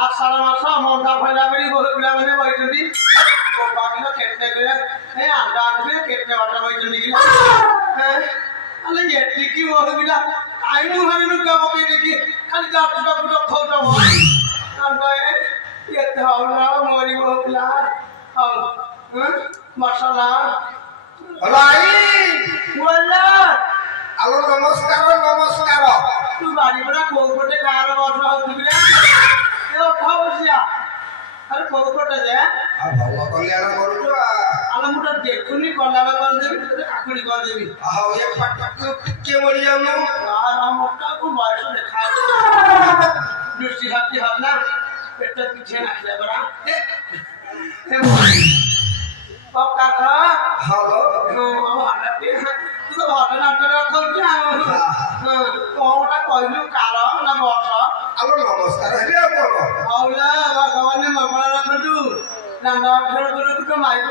आषाढ़ मास मंदा फैला बेली बहुत पिला मैंने बैठती बाकी तो खेतने के ए अंडा के खेतने वाला बैठती की अरे ये टिकी बहुत पिला आई नु हने नु का बके देखी खाली जाट का पुटो खोटा हो अंडा ये थावला मोरी बहुत पिला हम मसाला हलाई बोला आलो नमस्कार तू बाड़ी बड़ा कोकोटे कार बस हो पिला खावसिया अरे कोकोटे जे आ भव कल्याण करू आला मुटा देखुनी कल्याण कर देबी तो काकुड़ी कर देबी आ ये पटक टिके मरि जाऊ यार हम मोटा को बयस देखा दृष्टि शक्ति हतना पेट पीछे ना ले बड़ा अब काका हालो हम आला पे तू तो भाले ना कर क्या कोटा कहलु कारण ना बस आलो नमस्कार हे बोलो औला भगवान ने ममला रखदु नंदा खेल करू तो माइक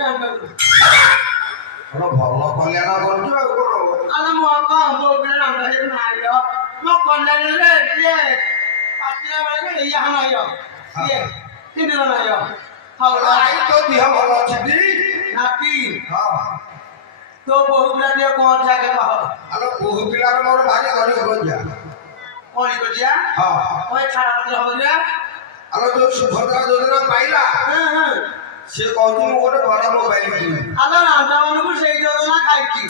यान अरे भव कल्याण करू बोलो आला मो का हम बिना नंदा हे ना आयो मो कल्याण रे ये पाछला वाले के यहाँ आयो ये तीन जन आयो औला आई तो दिह भल अछि नाती हां तो बहुत रात कौन जाके कहो आलो बहु पिला मोर भागे धरी हो जा कौन को जिया हां ओए छाड़ा पत्र हो गया आलो जो सुभद्रा योजना पाइला हां से कहतु मो गोटे बड़ा मोबाइल किनी आला रांदा मानकु सेई योजना खाइची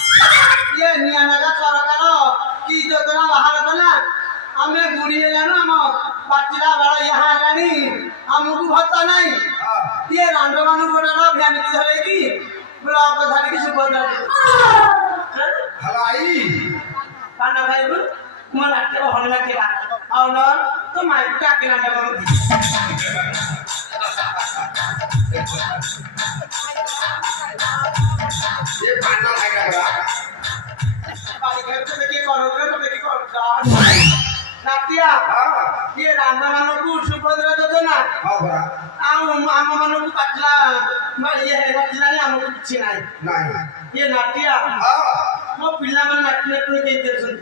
ये नियानगा सरकार की योजना बाहर कला हमें बुढ़ी जानो हम पाचिला बड़ा यहाँ जानी हमको भत्ता नहीं ये रांदा मानकु गोटे ना ध्यान की धरे की ब्लॉक धरे की सुभद्रा हलाई कांडा भाई मन आते हो हल्ला केला और न तो माइक का केला करो ये पाना लगा पानी घर से देखिए करो नातिया हां ये रांदा मानकु सुभद्रा योजना हां बरा आम मानकु पाचला ये है पाचला नहीं हमको कुछ नहीं नहीं ये नातिया हां मो पिला मन नाटने के देसन